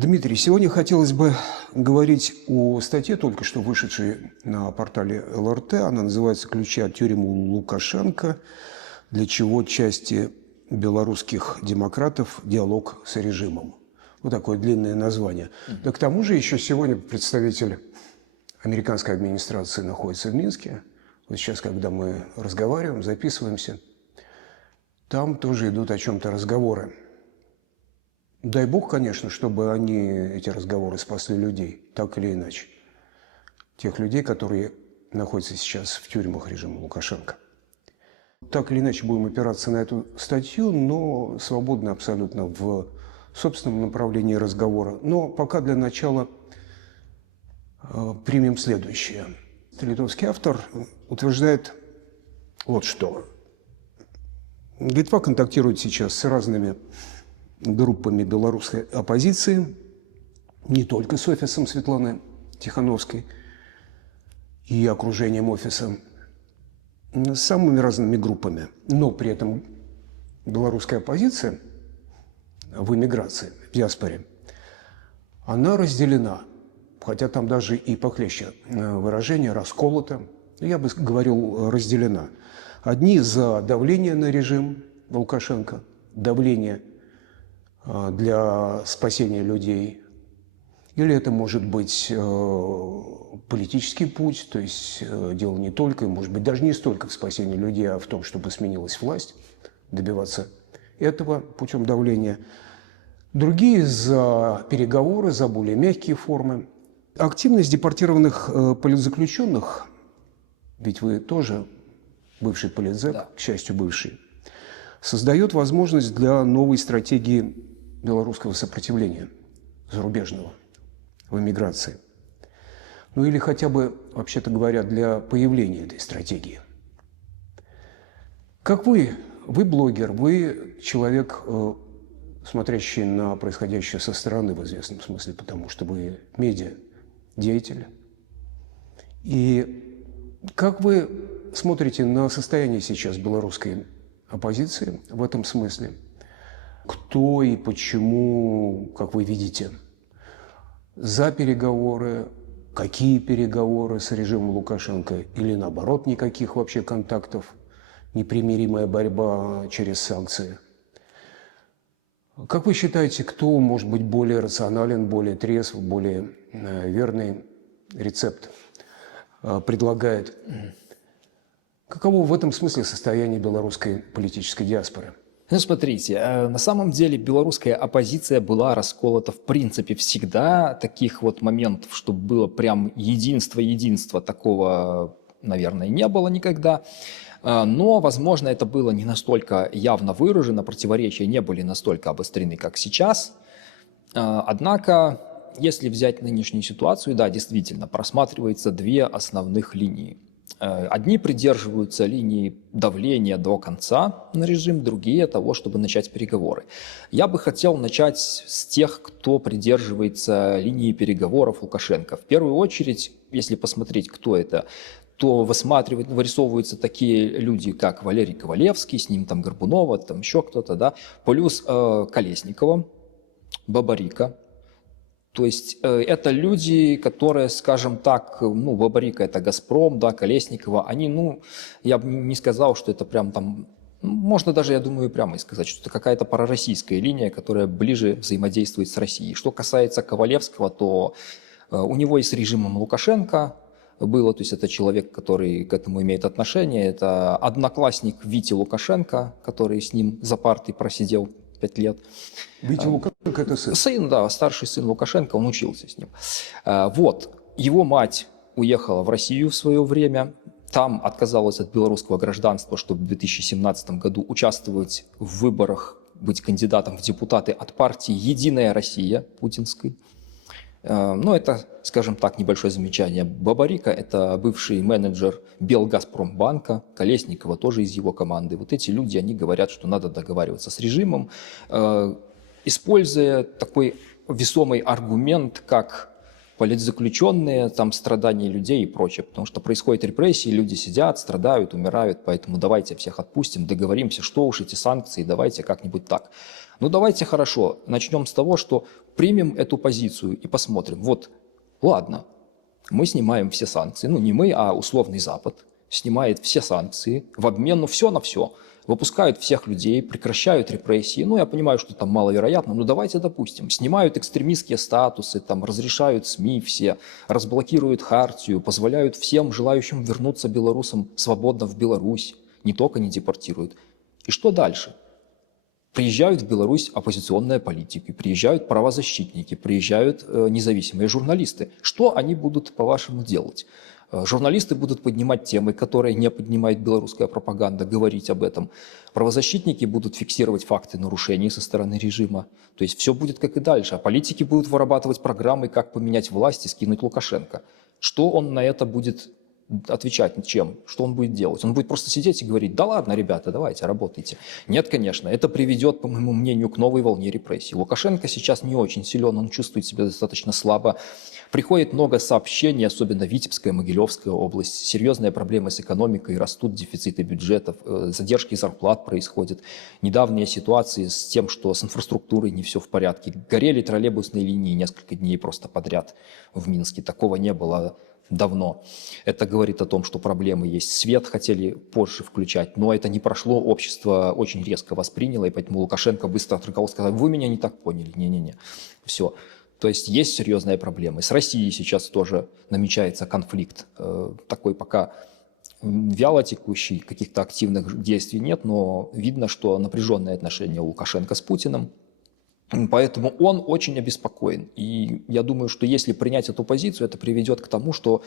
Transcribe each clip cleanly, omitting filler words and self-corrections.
Дмитрий, сегодня хотелось бы говорить о статье, только что вышедшей на портале ЛРТ. Она называется «Ключи от тюрем у Лукашенко. Для чего части белорусских демократов диалог с режимом». Вот такое длинное название. Да к тому же еще сегодня представитель американской администрации находится в Минске. Вот сейчас, когда мы разговариваем, записываемся, там тоже идут о чем-то разговоры. Дай бог, конечно, чтобы эти разговоры спасли людей, так или иначе. Тех людей, которые находятся сейчас в тюрьмах режима Лукашенко. Так или иначе будем опираться на эту статью, но свободно абсолютно в собственном направлении разговора. Но пока для начала примем следующее. Литовский автор утверждает вот что. Литва контактирует сейчас с разными группами белорусской оппозиции, не только с офисом Светланы Тихановской и окружением офиса, с самыми разными группами. Но при этом белорусская оппозиция в эмиграции, в диаспоре, она разделена, хотя там даже и похлеще выражение, расколота, я бы говорил, разделена. Одни за давление на режим Лукашенко, давление для спасения людей. Или это может быть политический путь, то есть дело не только, может быть, даже не столько в спасении людей, а в том, чтобы сменилась власть, добиваться этого путем давления. Другие за переговоры, за более мягкие формы. Активность депортированных политзаключенных, ведь вы тоже бывший политзак, да, к счастью, бывший, создает возможность для новой стратегии белорусского сопротивления зарубежного в эмиграции. Ну или хотя бы, вообще-то говоря, для появления этой стратегии. Как вы блогер, вы человек, смотрящий на происходящее со стороны в известном смысле, потому что вы медиа-деятель. И как вы смотрите на состояние сейчас белорусской оппозиции в этом смысле? Кто и почему, как вы видите, за переговоры, какие переговоры с режимом Лукашенко или наоборот никаких вообще контактов, непримиримая борьба через санкции? Как вы считаете, кто может быть более рационален, более трезв, более верный рецепт предлагает? Каково в этом смысле состояние белорусской политической диаспоры? Ну, смотрите, на самом деле белорусская оппозиция была расколота в принципе всегда. Таких вот моментов, чтобы было прям единство, такого, наверное, не было никогда. Но, возможно, это было не настолько явно выражено, противоречия не были настолько обострены, как сейчас. Однако, если взять нынешнюю ситуацию, да, действительно, просматривается две основных линии. Одни придерживаются линии давления до конца на режим, другие того, чтобы начать переговоры. Я бы хотел начать с тех, кто придерживается линии переговоров Лукашенко. В первую очередь, если посмотреть, кто это, то вырисовываются такие люди, как Валерий Ковалевский, с ним там Горбунова, там еще кто-то, да, плюс Колесникова, Бабарика. То есть это люди, которые, скажем так, ну, Бабарика – это «Газпром», да, Колесникова, они, я бы не сказал, что это прям там, можно даже, я думаю, прямо и сказать, что это какая-то пророссийская линия, которая ближе взаимодействует с Россией. Что касается Ковалевского, то у него и с режимом Лукашенко было, то есть это человек, который к этому имеет отношение, это одноклассник Вити Лукашенко, который с ним за партой просидел 5 лет. Витя Лукашенко – это сын? Сын, да, старший сын Лукашенко, он учился с ним. Вот, его мать уехала в Россию в свое время, там отказалась от белорусского гражданства, чтобы в 2017 году участвовать в выборах, быть кандидатом в депутаты от партии «Единая Россия» путинской. Но это, скажем так, небольшое замечание. Бабарика – это бывший менеджер Белгазпромбанка, Колесникова тоже из его команды. Вот эти люди, они говорят, что надо договариваться с режимом, используя такой весомый аргумент, как политзаключенные, там, страдания людей и прочее. Потому что происходят репрессии, люди сидят, страдают, умирают, поэтому давайте всех отпустим, договоримся, что уж эти санкции, давайте как-нибудь так. Ну давайте хорошо, начнем с того, что примем эту позицию и посмотрим. Вот, ладно, мы снимаем все санкции, ну не мы, а условный Запад снимает все санкции в обмен, ну все на все. Выпускают всех людей, прекращают репрессии. Ну, я понимаю, что там маловероятно, но давайте допустим. Снимают экстремистские статусы, там, разрешают СМИ все, разблокируют хартию, позволяют всем желающим вернуться белорусам свободно в Беларусь, не только не депортируют. И что дальше? Приезжают в Беларусь оппозиционные политики, приезжают правозащитники, приезжают независимые журналисты. Что они будут, по-вашему, делать? Журналисты будут поднимать темы, которые не поднимает белорусская пропаганда, говорить об этом. Правозащитники будут фиксировать факты нарушений со стороны режима. То есть все будет как и дальше. А политики будут вырабатывать программы, как поменять власть и скинуть Лукашенко. Что он на это будет отвечать чем? Что он будет делать? Он будет просто сидеть и говорить: да ладно, ребята, давайте, работайте. Нет, конечно, это приведет, по моему мнению, к новой волне репрессий. Лукашенко сейчас не очень силен, он чувствует себя достаточно слабо. Приходит много сообщений, особенно Витебская, Могилевская область. Серьезные проблемы с экономикой, растут дефициты бюджетов, задержки зарплат происходят. Недавние ситуации с тем, что с инфраструктурой не все в порядке. Горели троллейбусные линии несколько дней просто подряд в Минске. Такого не было давно. Это говорит о том, что проблемы есть. Свет хотели позже включать, но это не прошло, общество очень резко восприняло, и поэтому Лукашенко быстро отрыгал, сказал: вы меня не так поняли, не-не-не, все. То есть есть серьезные проблемы. С Россией сейчас тоже намечается конфликт, такой пока вяло текущий, каких-то активных действий нет, но видно, что напряженные отношения у Лукашенко с Путиным. Поэтому он очень обеспокоен. И я думаю, что если принять эту позицию, это приведет к тому, что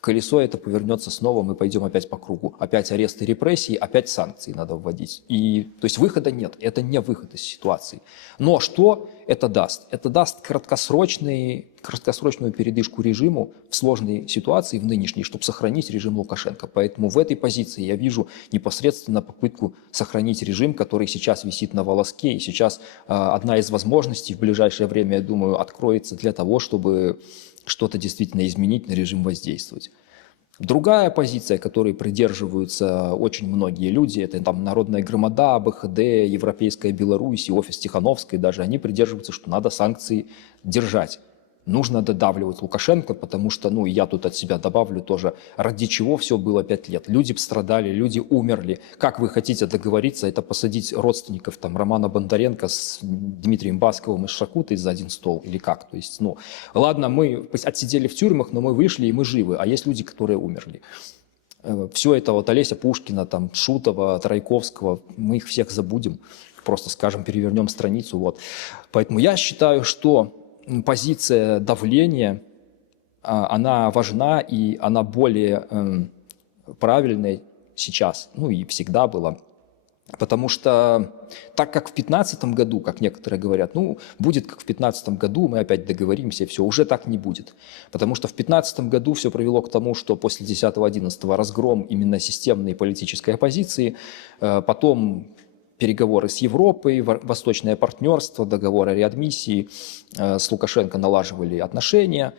колесо это повернется снова, мы пойдем опять по кругу. Опять аресты, репрессии, опять санкции надо вводить. То есть выхода нет, это не выход из ситуации. Но что это даст? Это даст краткосрочную передышку режиму в сложной ситуации, в нынешней, чтобы сохранить режим Лукашенко. Поэтому в этой позиции я вижу непосредственно попытку сохранить режим, который сейчас висит на волоске. И сейчас одна из возможностей в ближайшее время, я думаю, откроется для того, чтобы что-то действительно изменить, на режим воздействовать. Другая позиция, которой придерживаются очень многие люди, это там Народная громада, БХД, Европейская Беларусь и офис Тихановской даже, они придерживаются, что надо санкции держать. Нужно додавливать Лукашенко, потому что, я тут от себя добавлю тоже, ради чего все было 5 лет. Люди страдали, люди умерли. Как вы хотите договориться, это посадить родственников там Романа Бондаренко с Дмитрием Басковым из Шакутой за один стол или как? То есть, ладно, мы отсидели в тюрьмах, но мы вышли и мы живы, а есть люди, которые умерли. Все это вот Олеся Пушкина, там, Шутова, Трайковского, мы их всех забудем, просто скажем, перевернем страницу. Вот. Поэтому я считаю, что позиция давления, она важна и она более правильная сейчас, и всегда была. Потому что так как в 2015 году, как некоторые говорят, будет как в 2015 году, мы опять договоримся, и все, уже так не будет. Потому что в 2015 году все привело к тому, что после 10-11 разгром именно системной политической оппозиции, потом переговоры с Европой, восточное партнерство, договор о реадмиссии, с Лукашенко налаживали отношения.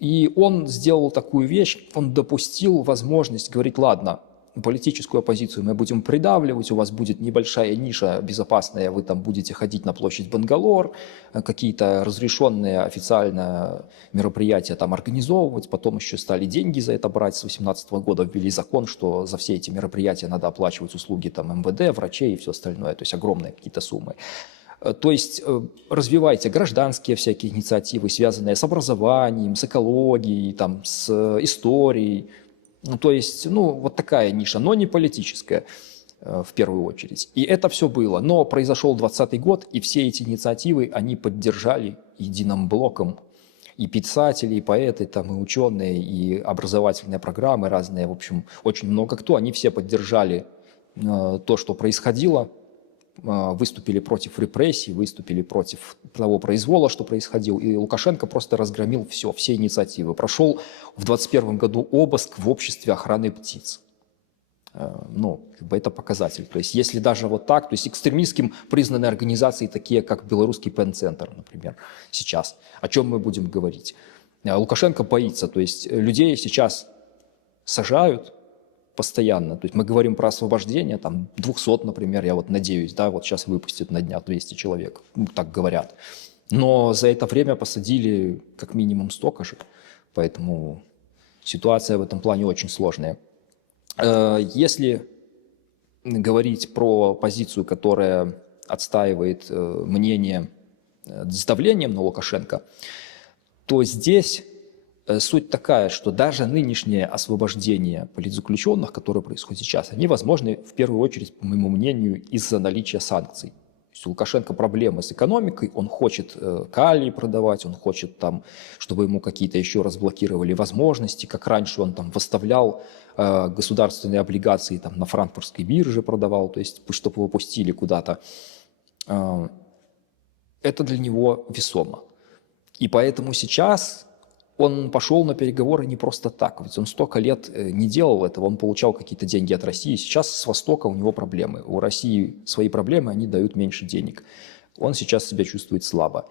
И он сделал такую вещь, он допустил возможность говорить: ладно, политическую оппозицию мы будем придавливать, у вас будет небольшая ниша безопасная, вы там будете ходить на площадь Бангалор, какие-то разрешенные официально мероприятия там организовывать, потом еще стали деньги за это брать, с 2018 года ввели закон, что за все эти мероприятия надо оплачивать услуги там МВД, врачей и все остальное, то есть огромные какие-то суммы. То есть развивайте гражданские всякие инициативы, связанные с образованием, с экологией, там, с историей. То есть, вот такая ниша, но не политическая в первую очередь. И это все было. Но произошел 2020 год, и все эти инициативы, они поддержали единым блоком. И писатели, и поэты, там, и ученые, и образовательные программы разные, в общем, очень много кто. Они все поддержали то, что происходило, выступили против репрессий, выступили против того произвола, что происходил. И Лукашенко просто разгромил все инициативы. Прошел в 2021 году обыск в обществе охраны птиц. Это показатель. То есть если даже вот так, то есть экстремистским признаны организации, такие как Белорусский пен-центр, например, сейчас. О чем мы будем говорить? Лукашенко боится, то есть людей сейчас сажают, постоянно. То есть мы говорим про освобождение, там 200, например, я вот надеюсь, да, вот сейчас выпустят на днях 200 человек, ну, так говорят. Но за это время посадили как минимум столько же, поэтому ситуация в этом плане очень сложная. Если говорить про позицию, которая отстаивает мнение с давлением на Лукашенко, то здесь суть такая, что даже нынешнее освобождение политзаключенных, которое происходит сейчас, они возможны в первую очередь, по моему мнению, из-за наличия санкций. То есть у Лукашенко проблемы с экономикой, он хочет калий продавать, он хочет, там, чтобы ему какие-то еще разблокировали возможности, как раньше он там выставлял государственные облигации там, на франкфуртской бирже продавал, то есть чтобы его пустили куда-то. Это для него весомо. И поэтому сейчас он пошел на переговоры не просто так, ведь он столько лет не делал этого, он получал какие-то деньги от России. Сейчас с Востока у него проблемы. У России свои проблемы, они дают меньше денег. Он сейчас себя чувствует слабо.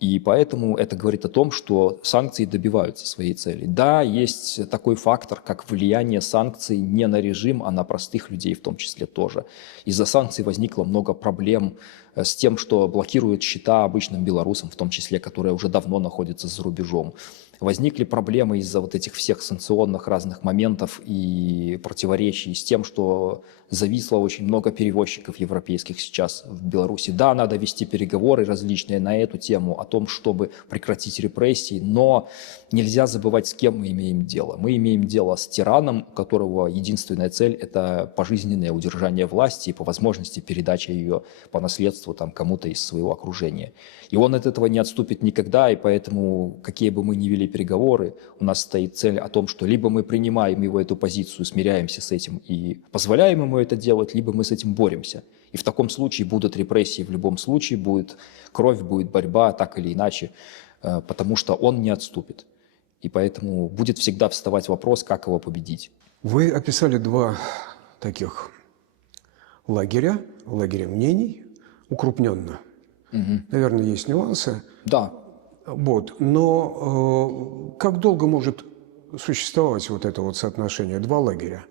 И поэтому это говорит о том, что санкции добиваются своей цели. Да, есть такой фактор, как влияние санкций не на режим, а на простых людей в том числе тоже. Из-за санкций возникло много проблем с тем, что блокируют счета обычным белорусам, в том числе, которые уже давно находятся за рубежом. Возникли проблемы из-за вот этих всех санкционных разных моментов и противоречий с тем, что зависло очень много перевозчиков европейских сейчас в Беларуси. Да, надо вести переговоры различные на эту тему, о том, чтобы прекратить репрессии, но нельзя забывать, с кем мы имеем дело. Мы имеем дело с тираном, у которого единственная цель – это пожизненное удержание власти и по возможности передача ее по наследству там, кому-то из своего окружения. И он от этого не отступит никогда, и поэтому, какие бы мы ни вели переговоры, у нас стоит цель о том, что либо мы принимаем его эту позицию, смиряемся с этим и позволяем ему это делать, либо мы с этим боремся. И в таком случае будут репрессии, в любом случае будет кровь, будет борьба, так или иначе, потому что он не отступит. И поэтому будет всегда вставать вопрос, как его победить. Вы описали два таких лагеря мнений, укрупненно. Наверное, есть нюансы. Да. Вот. Но как долго может существовать вот это вот соотношение, два лагеря?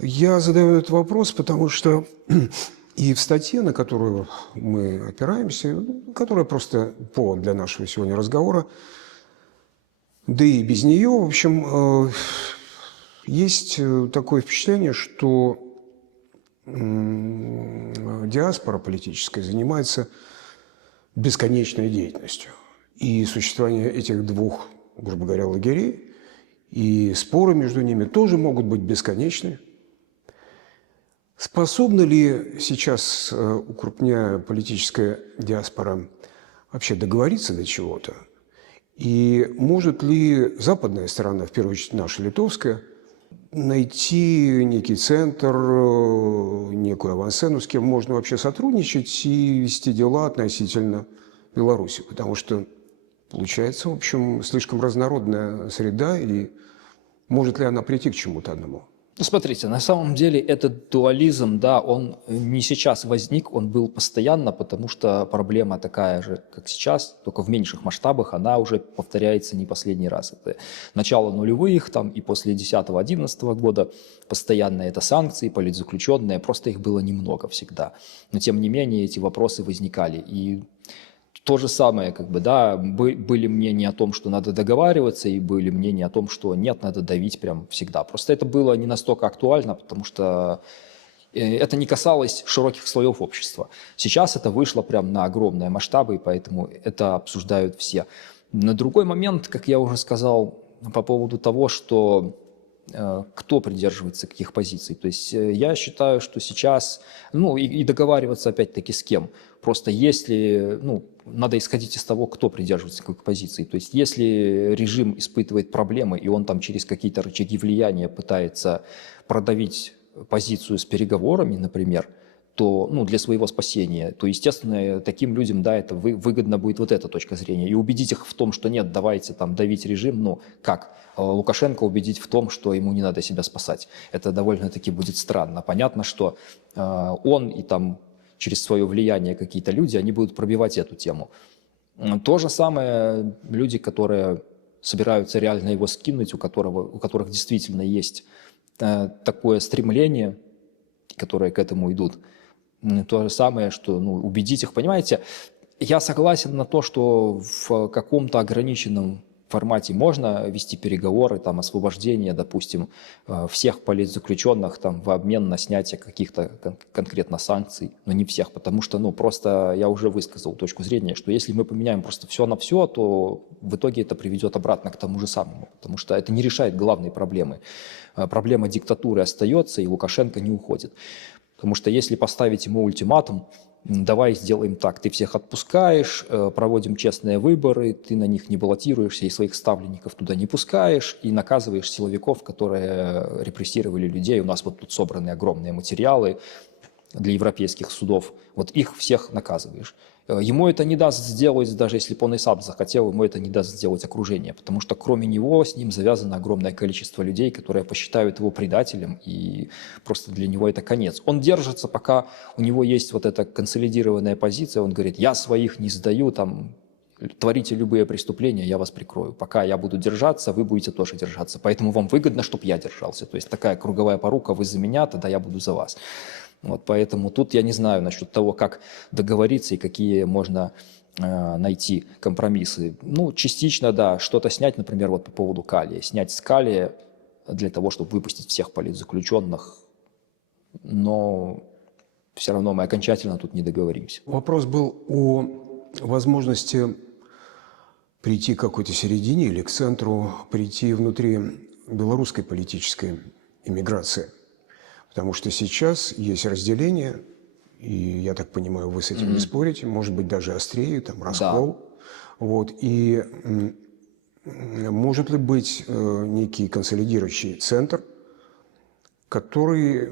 Я задаю этот вопрос, потому что и в статье, на которую мы опираемся, которая просто повод для нашего сегодня разговора, да и без нее, в общем, есть такое впечатление, что диаспора политическая занимается бесконечной деятельностью. И существование этих двух, грубо говоря, лагерей и споры между ними тоже могут быть бесконечны. Способна ли сейчас, укрупняя политическая диаспора, вообще договориться до чего-то? И может ли западная сторона, в первую очередь наша литовская, найти некий центр, некую авансцену, с кем можно вообще сотрудничать и вести дела относительно Беларуси? Потому что получается, в общем, слишком разнородная среда, и может ли она прийти к чему-то одному? Ну, смотрите, на самом деле этот дуализм, да, он не сейчас возник, он был постоянно, потому что проблема такая же, как сейчас, только в меньших масштабах, она уже повторяется не последний раз. Это начало нулевых, там, и после 10-11 года постоянно это санкции, политзаключенные, просто их было немного всегда. Но тем не менее эти вопросы возникали. И то же самое, как бы, да, были мнения о том, что надо договариваться, и были мнения о том, что нет, надо давить прям всегда. Просто это было не настолько актуально, потому что это не касалось широких слоев общества. Сейчас это вышло прям на огромные масштабы, и поэтому это обсуждают все. На другой момент, как я уже сказал, по поводу того, что кто придерживается каких позиций. То есть я считаю, что сейчас, ну и договариваться опять-таки с кем. Просто если, ну, надо исходить из того, кто придерживается какой позиции. То есть если режим испытывает проблемы, и он там через какие-то рычаги влияния пытается продавить позицию с переговорами, например, то, ну, для своего спасения, то, естественно, таким людям, да, это выгодно будет вот эта точка зрения. И убедить их в том, что нет, давайте там давить режим, ну, как? Лукашенко убедить в том, что ему не надо себя спасать. Это довольно-таки будет странно. Понятно, что он и там через свое влияние какие-то люди, они будут пробивать эту тему. То же самое люди, которые собираются реально его скинуть, у которых действительно есть такое стремление, которые к этому идут. То же самое, что убедить их, понимаете, я согласен на то, что в каком-то ограниченном формате можно вести переговоры, там, освобождение, допустим, всех политзаключенных там, в обмен на снятие каких-то конкретно санкций, но не всех, потому что, просто я уже высказал точку зрения, что если мы поменяем просто все на все, то в итоге это приведет обратно к тому же самому, потому что это не решает главные проблемы. Проблема диктатуры остается, и Лукашенко не уходит. Потому что если поставить ему ультиматум, давай сделаем так, ты всех отпускаешь, проводим честные выборы, ты на них не баллотируешься и своих ставленников туда не пускаешь, и наказываешь силовиков, которые репрессировали людей. У нас вот тут собраны огромные материалы для европейских судов. Вот их всех наказываешь. Ему это не даст сделать, даже если бы он и сам захотел, ему это не даст сделать окружение, потому что кроме него с ним завязано огромное количество людей, которые посчитают его предателем, и просто для него это конец. Он держится, пока у него есть вот эта консолидированная позиция, он говорит, я своих не сдаю, там, творите любые преступления, я вас прикрою. Пока я буду держаться, вы будете тоже держаться. Поэтому вам выгодно, чтобы я держался. То есть такая круговая порука, вы за меня, тогда я буду за вас. Вот, поэтому тут я не знаю насчет того, как договориться и какие можно найти компромиссы. Частично, да, что-то снять, например, вот по поводу калия. Снять с калия для того, чтобы выпустить всех политзаключенных, но все равно мы окончательно тут не договоримся. Вопрос был о возможности прийти к какой-то середине или к центру, прийти внутри белорусской политической иммиграции. Потому что сейчас есть разделение, и, я так понимаю, вы с этим не спорите, может быть, даже острее, там, раскол. Да. Вот, и может ли быть некий консолидирующий центр, который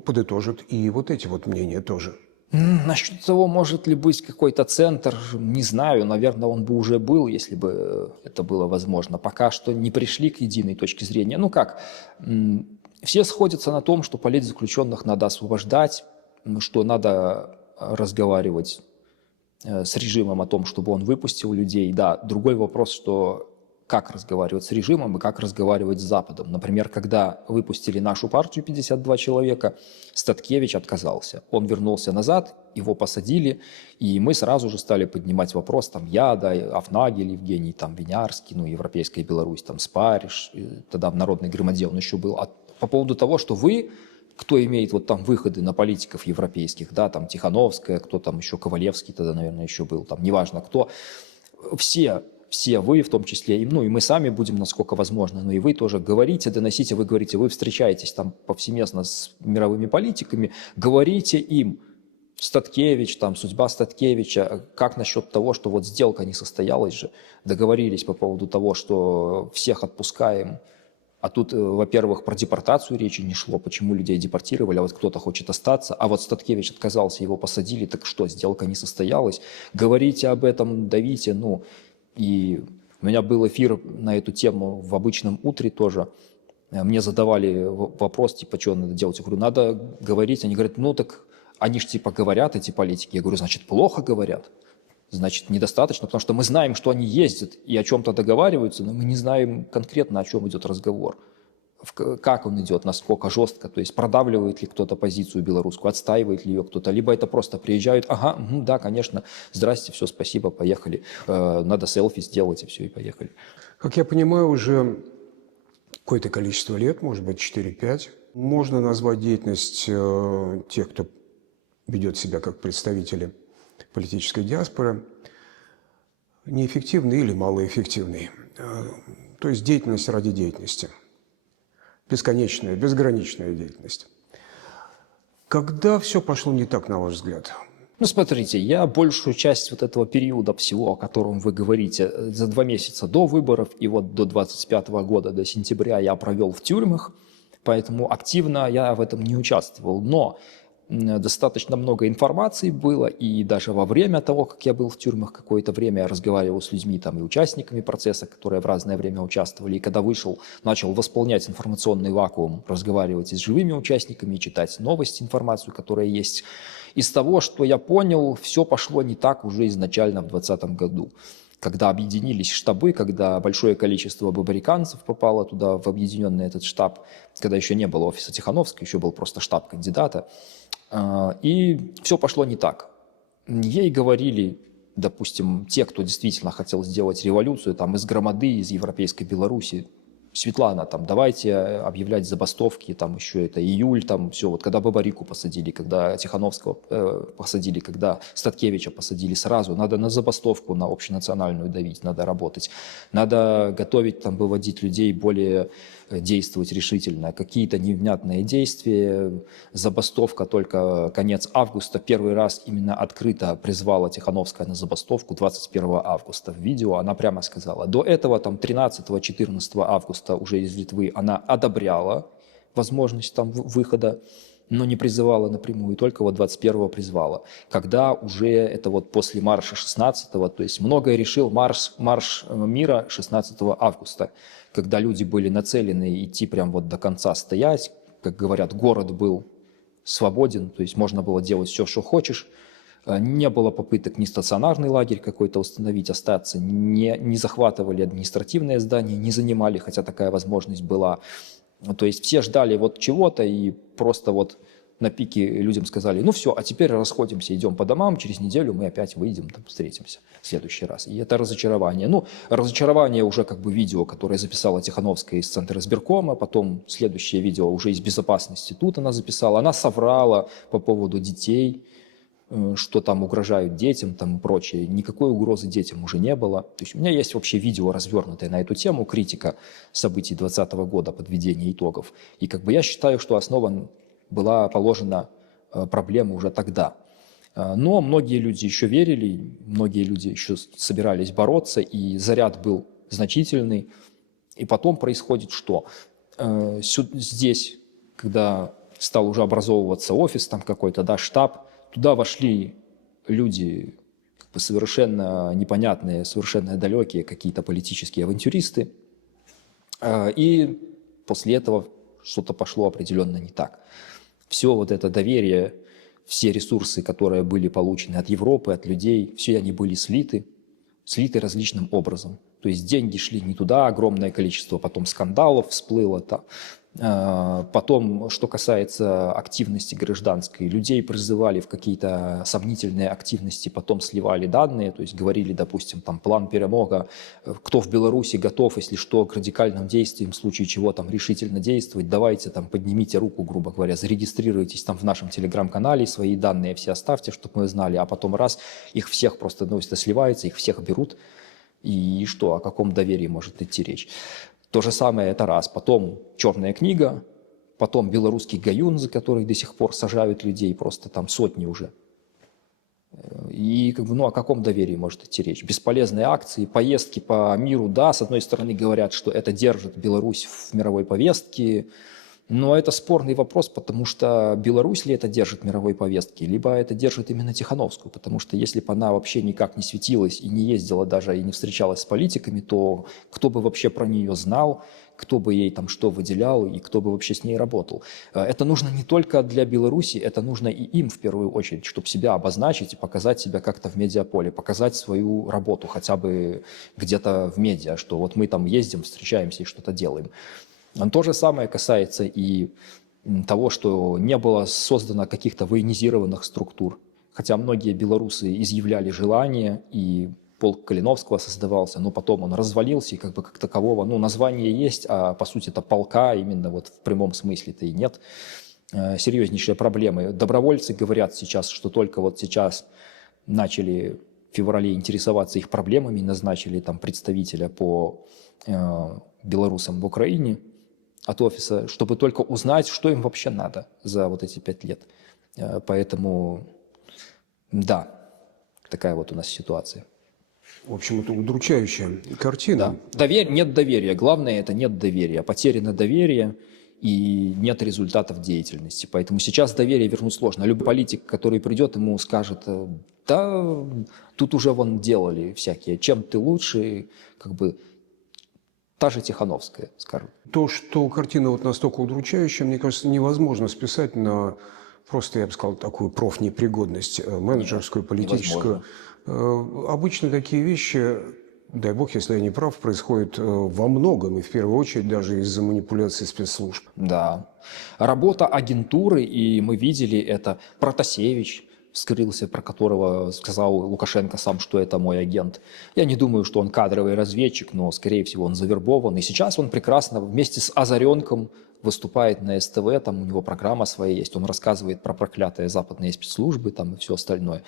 подытожит и вот эти вот мнения тоже? Насчет того, может ли быть какой-то центр, не знаю. Наверное, он бы уже был, если бы это было возможно. Пока что не пришли к единой точке зрения. Все сходятся на том, что политзаключенных надо освобождать, что надо разговаривать с режимом о том, чтобы он выпустил людей. Да, другой вопрос, что как разговаривать с режимом и как разговаривать с Западом. Например, когда выпустили нашу партию 52 человека, Статкевич отказался. Он вернулся назад, его посадили, и мы сразу же стали поднимать вопрос, там, Афнагель Евгений, там, Винярский, Европейская Беларусь, там, Спариш, тогда Народный Громадей он еще был. По поводу того, что вы, кто имеет вот там выходы на политиков европейских, да, там Тихановская, кто там еще, Ковалевский тогда, наверное, еще был, там, неважно кто, все вы, в том числе, и мы сами будем, насколько возможно, но и вы тоже говорите, доносите, вы говорите, вы встречаетесь там повсеместно с мировыми политиками, говорите им, Статкевич, там, судьба Статкевича, как насчет того, что вот сделка не состоялась же, договорились по поводу того, что всех отпускаем. А тут, во-первых, про депортацию речи не шло, почему людей депортировали, а вот кто-то хочет остаться, а вот Статкевич отказался, его посадили, так что, сделка не состоялась? Говорите об этом, давите, И у меня был эфир на эту тему в «Обычном утре» тоже. Мне задавали вопрос, типа, что надо делать? Я говорю, надо говорить. Они говорят, так они же типа говорят, эти политики. Я говорю, значит, плохо говорят. Значит, недостаточно, потому что мы знаем, что они ездят и о чем-то договариваются, но мы не знаем конкретно, о чем идет разговор, как он идет, насколько жестко, то есть продавливает ли кто-то позицию белорусскую, отстаивает ли ее кто-то, либо это просто приезжают, да, конечно, здрасте, все, спасибо, поехали, надо селфи сделать, и все, и поехали. Как я понимаю, уже какое-то количество лет, может быть, 4-5, можно назвать деятельность тех, кто ведет себя как представители политической диаспоры, неэффективной или малоэффективной. То есть деятельность ради деятельности. Бесконечная, безграничная деятельность. Когда все пошло не так, на ваш взгляд? Смотрите, я большую часть вот этого периода всего, о котором вы говорите, за 2 месяца до выборов и вот до 25 года, до сентября я провел в тюрьмах, поэтому активно я в этом не участвовал. Но достаточно много информации было, и даже во время того, как я был в тюрьмах какое-то время, я разговаривал с людьми там и участниками процесса, которые в разное время участвовали, и когда вышел, начал восполнять информационный вакуум, разговаривать и с живыми участниками, читать новости, информацию, которая есть. Из того, что я понял, все пошло не так уже изначально в 2020 году. когда объединились штабы, когда большое количество бабариканцев попало туда, в объединенный этот штаб, когда еще не было офиса Тихановского, еще был просто штаб кандидата, и все пошло не так. Ей говорили, допустим, те, кто действительно хотел сделать революцию, там, из Громады, из Европейской Беларуси: Светлана, там, давайте объявлять забастовки, там, еще это июль, там, все, вот когда Бабарику посадили, когда Тихановского посадили, когда Статкевича посадили сразу, надо на забастовку, на общенациональную давить, надо работать, надо готовить, там, выводить людей, более действовать решительно, какие-то невнятные действия, забастовка только конец августа, первый раз именно открыто призвала Тихановская на забастовку 21 августа в видео, она прямо сказала, до этого там 13-14 августа уже из Литвы она одобряла возможность там выхода, но не призывала напрямую, только вот 21-го призвала. Когда уже это вот после марша 16-го, то есть многое решил марш мира 16 августа, когда люди были нацелены идти прям вот до конца стоять, как говорят, город был свободен, то есть можно было делать все, что хочешь. Не было попыток ни стационарный лагерь какой-то установить, остаться, не захватывали административное здание, не занимали, хотя такая возможность была. То есть все ждали вот чего-то, и просто вот на пике людям сказали, ну все, а теперь расходимся, идем по домам, через неделю мы опять выйдем, там, встретимся в следующий раз. И это разочарование. Ну, разочарование уже как бы видео, которое записала Тихановская из Центра избиркома, потом следующее видео уже из безопасности тут она записала. Она соврала по поводу детей, что там угрожают детям там и прочее. Никакой угрозы детям уже не было. То есть у меня есть вообще видео, развернутое на эту тему, критика событий 2020 года, подведение итогов. И как бы я считаю, что основа была положена проблема уже тогда. Но многие люди еще верили, многие люди еще собирались бороться, и заряд был значительный. И потом происходит что? Здесь, когда стал уже образовываться офис там какой-то, да, штаб, туда вошли люди как бы совершенно непонятные, совершенно далекие, какие-то политические авантюристы. И после этого что-то пошло определенно не так. Все вот это доверие, все ресурсы, которые были получены от Европы, от людей, все они были слиты различным образом. То есть деньги шли не туда, огромное количество потом скандалов всплыло. Потом, что касается активности гражданской, людей призывали в какие-то сомнительные активности, потом сливали данные, то есть говорили, допустим, там план перемога, кто в Беларуси готов, если что, к радикальным действиям, в случае чего там решительно действовать, давайте там поднимите руку, грубо говоря, зарегистрируйтесь там в нашем телеграм-канале, свои данные все оставьте, чтобы мы знали, а потом раз, их всех просто, ну, это сливается, их всех берут, и что, о каком доверии может идти речь? То же самое это раз. Потом черная книга, потом белорусский гаюн, за который до сих пор сажают людей, просто там сотни уже. И как бы, ну, о каком доверии может идти речь? Бесполезные акции, поездки по миру, да, с одной стороны говорят, что это держит Беларусь в мировой повестке, но это спорный вопрос, потому что Беларусь ли это держит в мировой повестке, либо это держит именно Тихановскую, потому что если бы она вообще никак не светилась и не ездила даже и не встречалась с политиками, то кто бы вообще про нее знал, кто бы ей там что выделял и кто бы вообще с ней работал. Это нужно не только для Беларуси, это нужно и им в первую очередь, чтобы себя обозначить и показать себя как-то в медиаполе, показать свою работу хотя бы где-то в медиа, что вот мы там ездим, встречаемся и что-то делаем. То же самое касается и того, что не было создано каких-то военизированных структур. Хотя многие белорусы изъявляли желание, и полк Калиновского создавался, но потом он развалился, и как такового, ну, название есть, а по сути это полка именно вот в прямом смысле-то и нет. Серьезнейшие проблемы. Добровольцы говорят сейчас, что только вот сейчас начали в феврале интересоваться их проблемами, назначили там представителя по белорусам в Украине от офиса, чтобы только узнать, что им вообще надо за вот эти 5 лет. Поэтому, да, такая вот у нас ситуация. В общем, это удручающая картина. Да. Нет доверия. Главное, это нет доверия. Потеряно доверие и нет результатов деятельности. Поэтому сейчас доверие вернуть сложно. Любой политик, который придет, ему скажет, да, тут уже вон делали всякие, чем ты лучше, как бы та же Тихановская, скажем. То, что картина вот настолько удручающая, мне кажется, невозможно списать на просто, я бы сказал, такую профнепригодность менеджерскую, политическую. Обычно такие вещи дай бог, если я не прав, происходит во многом и в первую очередь даже из-за манипуляций спецслужб. Да. Работа агентуры, и мы видели это. Протасевич вскрылся, про которого сказал Лукашенко сам, что это мой агент. Я не думаю, что он кадровый разведчик, но, скорее всего, он завербован. И сейчас он прекрасно вместе с Озаренком выступает на СТВ, там у него программа своя есть, он рассказывает про проклятые западные спецслужбы там и все остальное.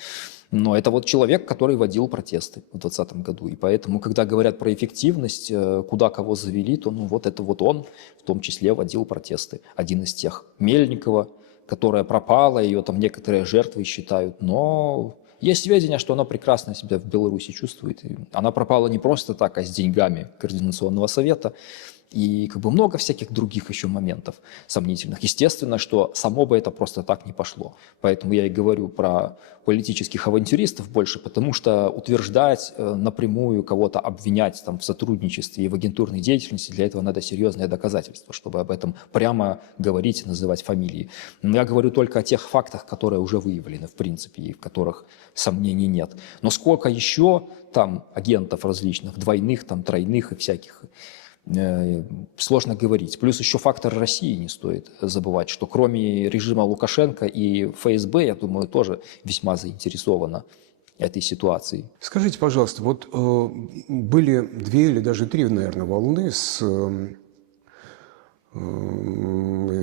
Но это вот человек, который водил протесты в 2020 году. И поэтому, когда говорят про эффективность, куда кого завели, то ну, вот это вот он в том числе водил протесты. Один из тех. Мельникова, которая пропала, ее там некоторые жертвы считают. Но есть сведения, что она прекрасно себя в Беларуси чувствует. И она пропала не просто так, а с деньгами Координационного совета. И как бы много всяких других еще моментов сомнительных. Естественно, что само бы это просто так не пошло. Поэтому я и говорю про политических авантюристов больше, потому что утверждать напрямую кого-то, обвинять там, в сотрудничестве и в агентурной деятельности, для этого надо серьезное доказательство, чтобы об этом прямо говорить и называть фамилии. Но я говорю только о тех фактах, которые уже выявлены в принципе и в которых сомнений нет. Но сколько еще там агентов различных, двойных, там, тройных и всяких, сложно говорить. Плюс еще фактор России не стоит забывать, что кроме режима Лукашенко и ФСБ, я думаю, тоже весьма заинтересована этой ситуацией. Скажите, пожалуйста, вот были 2 или даже 3, наверное, волны с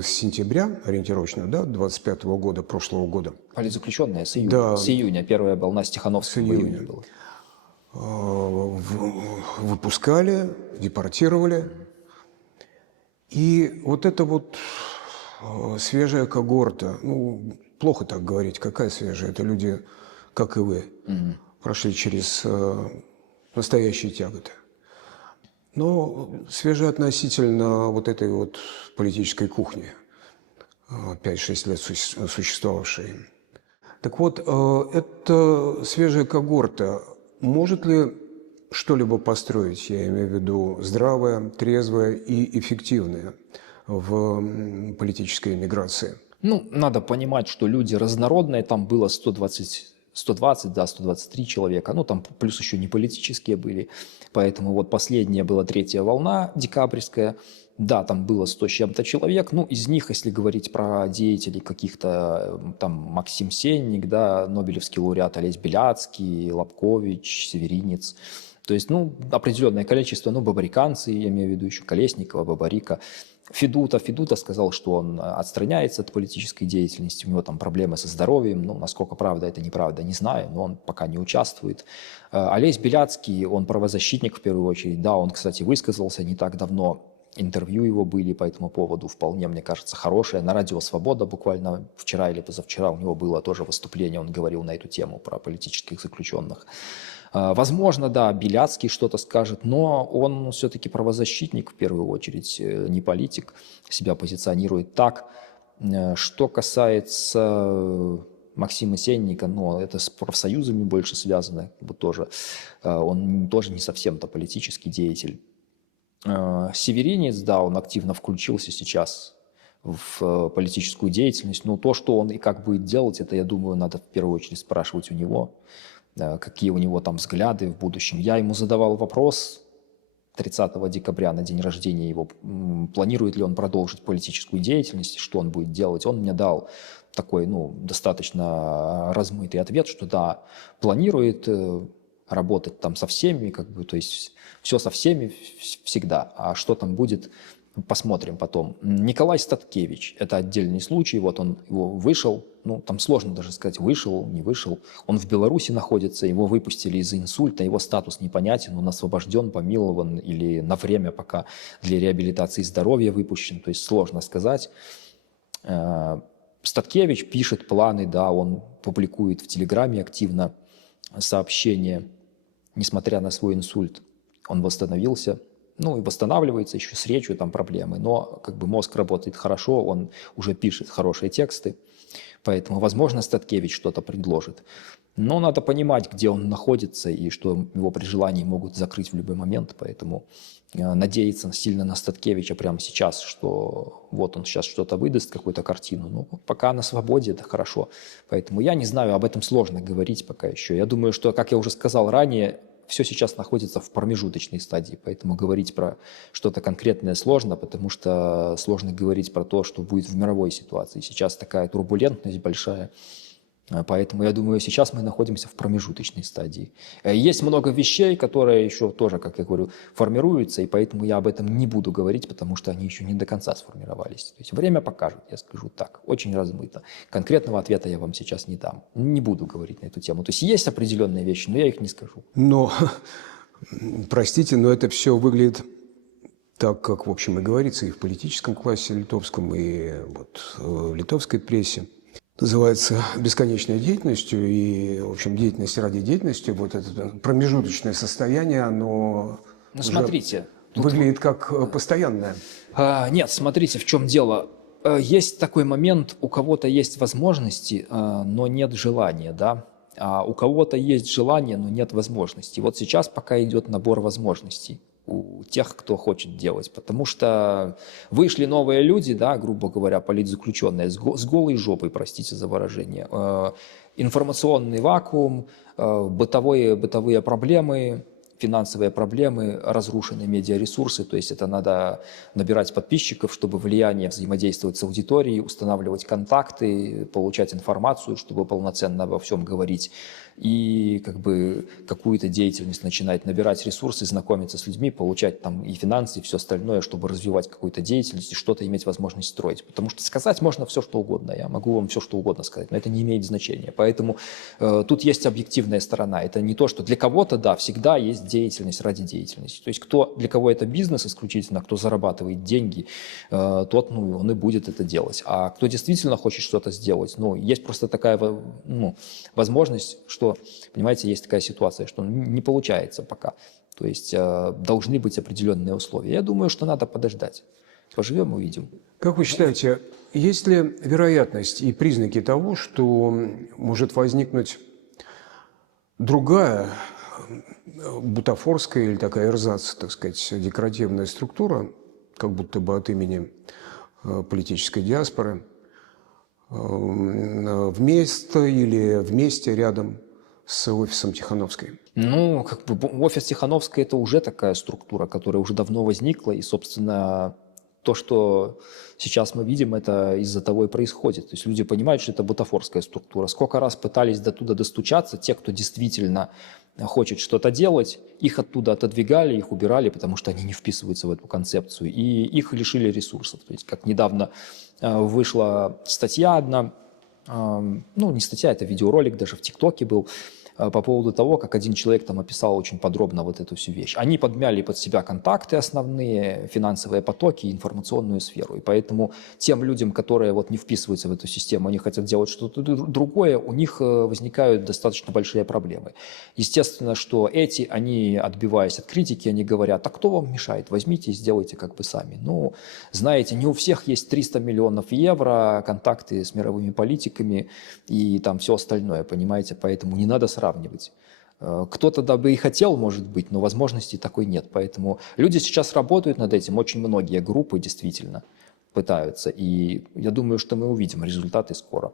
сентября ориентировочно, да, 25-го года, прошлого года. Политзаключенные с июня. Да. С июня. Первая волна с Тихановским в июне была. Выпускали, депортировали. И вот эта вот свежая когорта, ну, плохо так говорить, какая свежая, это люди, как и вы, прошли через настоящие тяготы. Но свежая относительно вот этой вот политической кухни, 5-6 лет существовавшей. Так вот, эта свежая когорта может ли что-либо построить, я имею в виду здравое, трезвое и эффективное в политической эмиграции? Ну, надо понимать, что люди разнородные, там было 120, да, 123 человека, ну, там плюс еще не политические были, поэтому вот последняя была 3-я волна декабрьская, да, там было 100 с чем-то человек, ну, из них, если говорить про деятелей каких-то, там, Максим Сенник, да, Нобелевский лауреат Олесь Беляцкий, Лобкович, Северинец, то есть, ну, определенное количество, ну, бабариканцы, я имею в виду еще Колесникова, Бабарика, Федута сказал, что он отстраняется от политической деятельности, у него там проблемы со здоровьем, ну, насколько правда это неправда, не знаю, но он пока не участвует. Олесь Беляцкий, он правозащитник в первую очередь, да, он, кстати, высказался не так давно, интервью его были по этому поводу, вполне, мне кажется, хорошее. На радио «Свобода» буквально вчера или позавчера у него было тоже выступление, он говорил на эту тему про политических заключенных. Возможно, да, Беляцкий что-то скажет, но он все-таки правозащитник в первую очередь, не политик, себя позиционирует так. Что касается Максима Сенника, ну, это с профсоюзами больше связано, как бы тоже. Он тоже не совсем-то политический деятель. Северинец, да, он активно включился сейчас в политическую деятельность, но то, что он и как будет делать, это, я думаю, надо в первую очередь спрашивать у него, какие у него там взгляды в будущем. Я ему задавал вопрос 30 декабря на день рождения его, планирует ли он продолжить политическую деятельность, что он будет делать. Он мне дал такой, ну, достаточно размытый ответ, что да, планирует работать там со всеми, как бы, то есть все со всеми всегда, а что там будет, посмотрим потом. Николай Статкевич, это отдельный случай, вот он его вышел, ну там сложно даже сказать, вышел, не вышел, он в Беларуси находится, его выпустили из-за инсульта, его статус непонятен, он освобожден, помилован или на время пока для реабилитации здоровья выпущен, то есть сложно сказать. Статкевич пишет планы, да, он публикует в Телеграме активно сообщения, несмотря на свой инсульт, он восстановился, ну и восстанавливается еще с речью, там проблемы, но как бы мозг работает хорошо, он уже пишет хорошие тексты, поэтому, возможно, Статкевич что-то предложит. Но надо понимать, где он находится и что его при желании могут закрыть в любой момент, поэтому надеяться сильно на Статкевича прямо сейчас, что вот он сейчас что-то выдаст, какую-то картину, но пока на свободе это хорошо. Поэтому я не знаю, об этом сложно говорить пока еще. Я думаю, что, как я уже сказал ранее, все сейчас находится в промежуточной стадии, поэтому говорить про что-то конкретное сложно, потому что сложно говорить про то, что будет в мировой ситуации. Сейчас такая турбулентность большая. Поэтому, я думаю, сейчас мы находимся в промежуточной стадии. Есть много вещей, которые еще тоже, как я говорю, формируются, и поэтому я об этом не буду говорить, потому что они еще не до конца сформировались. То есть время покажет, я скажу так, очень размыто. Конкретного ответа я вам сейчас не дам. Не буду говорить на эту тему. То есть определенные вещи, но я их не скажу. Но, простите, но это все выглядит так, как, в общем, и говорится и в политическом классе литовском, и вот в литовской прессе. Называется бесконечной деятельностью, и, в общем, деятельность ради деятельности, вот это промежуточное состояние, оно Смотрите, выглядит как постоянное. Нет, смотрите, в чем дело. Есть такой момент, у кого-то есть возможности, но нет желания, да? А у кого-то есть желание, но нет возможностей. Вот сейчас пока идет набор возможностей у тех, кто хочет делать, потому что вышли новые люди, да, грубо говоря, политзаключенные, с голой жопой, простите за выражение, информационный вакуум, бытовые проблемы, финансовые проблемы, разрушенные медиаресурсы, то есть это надо набирать подписчиков, чтобы влияние, взаимодействовать с аудиторией, устанавливать контакты, получать информацию, чтобы полноценно обо всем говорить, и как бы какую-то деятельность начинать, набирать ресурсы, знакомиться с людьми, получать там и финансы, и все остальное, чтобы развивать какую-то деятельность и что-то иметь возможность строить. Потому что сказать можно все, что угодно, я могу вам все, что угодно сказать, но это не имеет значения. Поэтому тут есть объективная сторона. Это не то, что для кого-то, да, всегда есть деятельность ради деятельности. То есть для кого это бизнес исключительно, кто зарабатывает деньги, тот, он и будет это делать. А кто действительно хочет что-то сделать, есть просто такая возможность, что, понимаете, есть такая ситуация, что не получается пока. То есть должны быть определенные условия. Я думаю, что надо подождать. Поживем, увидим. Как вы считаете, есть ли вероятность и признаки того, что может возникнуть другая бутафорская или такая эрзац, так сказать, декоративная структура, как будто бы от имени политической диаспоры, вместо или вместе рядом с офисом Тихановской? Офис Тихановской – это уже такая структура, которая уже давно возникла, и, собственно, то, что сейчас мы видим, это из-за того и происходит. То есть люди понимают, что это бутафорская структура. Сколько раз пытались до туда достучаться, те, кто действительно хочет что-то делать, их оттуда отодвигали, их убирали, потому что они не вписываются в эту концепцию, и их лишили ресурсов. То есть, как недавно вышла статья одна, не статья, это видеоролик, даже в ТикТоке был, по поводу того, как один человек там описал очень подробно вот эту всю вещь. Они подмяли под себя контакты основные, финансовые потоки, информационную сферу. И поэтому тем людям, которые не вписываются в эту систему, они хотят делать что-то другое, у них возникают достаточно большие проблемы. Естественно, что они, отбиваясь от критики, они говорят: а кто вам мешает? Возьмите и сделайте как бы сами. Знаете, не у всех есть 300 миллионов евро, контакты с мировыми политиками и там все остальное, понимаете? Поэтому не надо сравнивать. Кто-то бы и хотел, может быть, но возможности такой нет. Поэтому люди сейчас работают над этим, очень многие группы действительно пытаются. И я думаю, что мы увидим результаты скоро.